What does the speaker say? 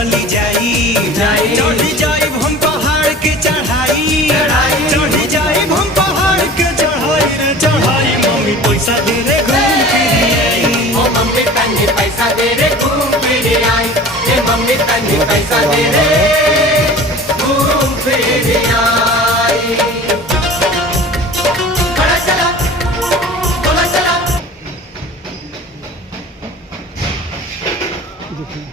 चली जाई चढ़ी जाई हम पहाड़ के चढ़ाई चढ़ी जाई हम पहाड़ के चढ़ाई रे चढ़ाई मम्मी पैसा दे रे घूम फिर आई ओ मम्मी तन्नी पैसा दे रे घूम फिर आई ये मम्मी तन्नी पैसा दे रे घूम फिर आई खड़ा चला बोला चला देखिए